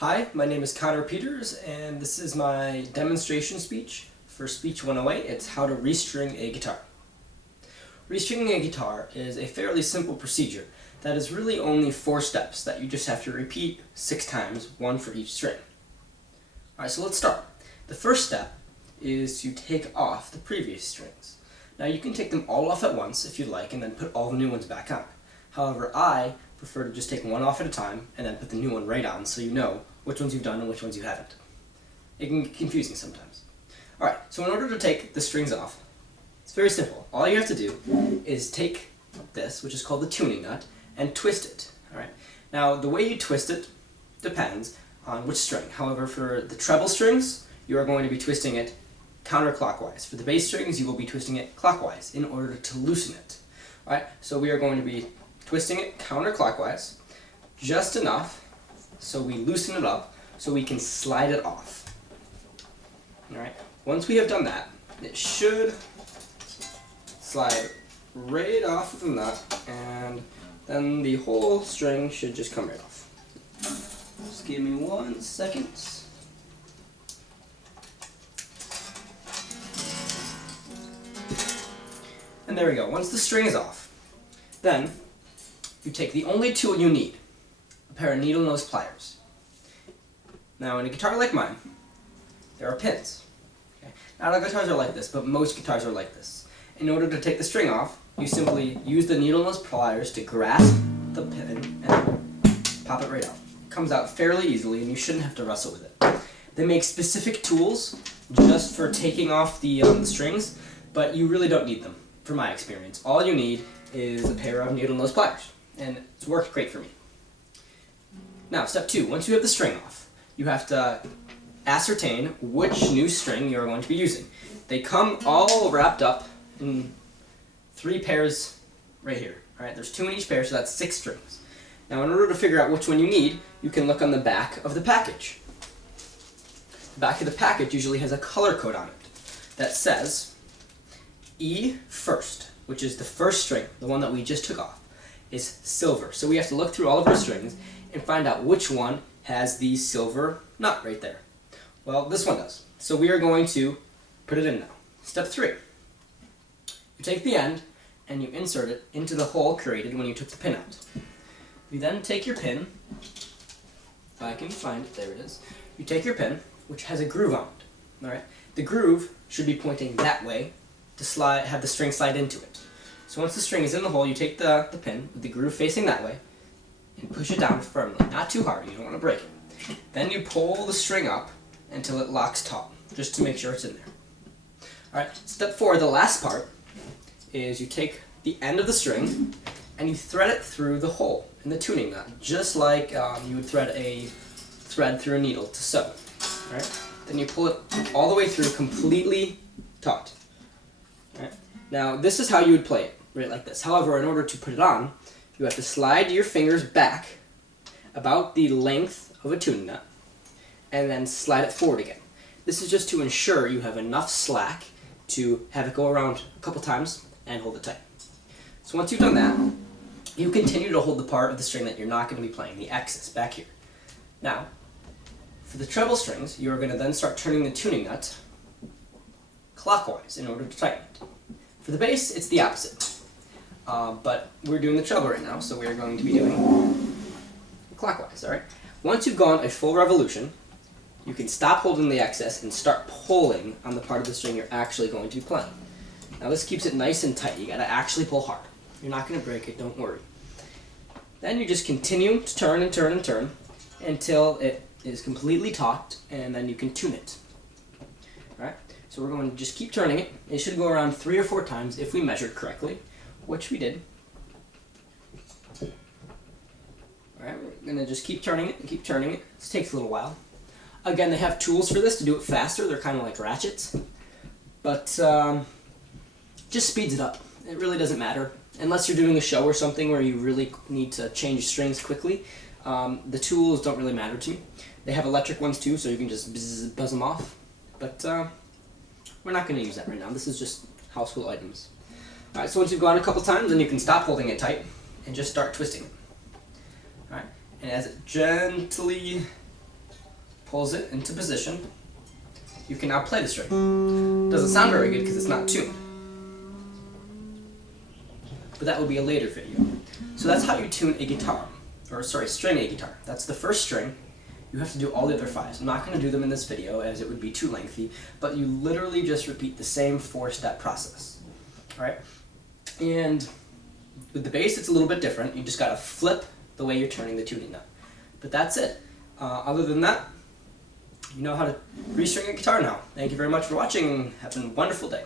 Hi, my name is Connor Peters, and this is my demonstration speech for Speech 108. It's how to restring a guitar. Restringing a guitar is a fairly simple procedure that is really only 4 steps that you just have to repeat 6 times, 1 for each string. Alright, so let's start. The first step is to take off the previous strings. Now you can take them all off at once if you'd like and then put all the new ones back on. However, I prefer to just take one off at a time and then put the new one right on so you know which ones you've done and which ones you haven't. It can get confusing sometimes. Alright, so in order to take the strings off, it's very simple. All you have to do is take this, which is called the tuning nut, and twist it. Alright. Now the way you twist it depends on which string. However, for the treble strings, you are going to be twisting it counterclockwise. For the bass strings, you will be twisting it clockwise in order to loosen it. Alright, so we are going to be twisting it counterclockwise, just enough so we loosen it up so we can slide it off. Alright, once we have done that, it should slide right off of the nut, and then the whole string should just come right off. Just give me 1 second. And there we go. Once the string is off, then you take the only tool you need, a pair of needle nose pliers. Now in a guitar like mine, there are pins. Okay? Not all guitars are like this, but most guitars are like this. In order to take the string off, you simply use the needle nose pliers to grasp the pin and pop it right out. It comes out fairly easily and you shouldn't have to wrestle with it. They make specific tools just for taking off the strings, but you really don't need them. From my experience, all you need is a pair of needle nose pliers, and it's worked great for me. Now, step 2, once you have the string off, you have to ascertain which new string you are going to be using. They come all wrapped up in 3 pairs right here. Alright, there's 2 in each pair, so that's 6 strings. Now, in order to figure out which one you need, you can look on the back of the package. The back of the package usually has a color code on it that says E first, which is the first string, the one that we just took off, is silver. So we have to look through all of our strings and find out which one has the silver nut right there. Well, this one does. So we are going to put it in now. Step 3. You take the end and you insert it into the hole created when you took the pin out. You then take your pin, if I can find it, there it is. You take your pin, which has a groove on it. Alright? The groove should be pointing that way to have the string slide into it. So once the string is in the hole, you take the pin with the groove facing that way and push it down firmly, not too hard, you don't want to break it. Then you pull the string up until it locks taut, just to make sure it's in there. Alright, step 4, the last part, is you take the end of the string and you thread it through the hole in the tuning nut, just like you would thread a thread through a needle to sew. Alright, then you pull it all the way through completely taut. Right. Now, this is how you would play it, right like this. However, in order to put it on, you have to slide your fingers back about the length of a tuning nut and then slide it forward again. This is just to ensure you have enough slack to have it go around a couple times and hold it tight. So once you've done that, you continue to hold the part of the string that you're not going to be playing, the excess, back here. Now, for the treble strings, you're going to then start turning the tuning nut clockwise in order to tighten it. For the bass, it's the opposite. But we're doing the treble right now, so we're going to be doing clockwise, alright? Once you've gone a full revolution, you can stop holding the excess and start pulling on the part of the string you're actually going to be playing. Now this keeps it nice and tight. You gotta actually pull hard. You're not gonna break it, don't worry. Then you just continue to turn and turn and turn until it is completely taut, and then you can tune it. Alright? So we're going to just keep turning it. It should go around 3 or 4 times if we measured correctly, which we did. Alright, we're going to just keep turning it and keep turning it. This takes a little while. Again, they have tools for this to do it faster. They're kind of like ratchets. But just speeds it up. It really doesn't matter. Unless you're doing a show or something where you really need to change strings quickly, the tools don't really matter to me. They have electric ones too, so you can just buzz them off. But we're not going to use that right now. This is just household items. Alright, so once you've gone a couple times, then you can stop holding it tight and just start twisting it. Alright, and as it gently pulls it into position, you can now play the string. Doesn't sound very good because it's not tuned. But that will be a later video. So that's how you tune a guitar, or sorry, string a guitar. That's the first string. You have to do all the other 5s. I'm not going to do them in this video as it would be too lengthy, but you literally just repeat the same 4-step process. Alright? And with the bass, it's a little bit different. You just got to flip the way you're turning the tuning knob. But that's it. Other than that, you know how to restring a guitar now. Thank you very much for watching. Have a wonderful day.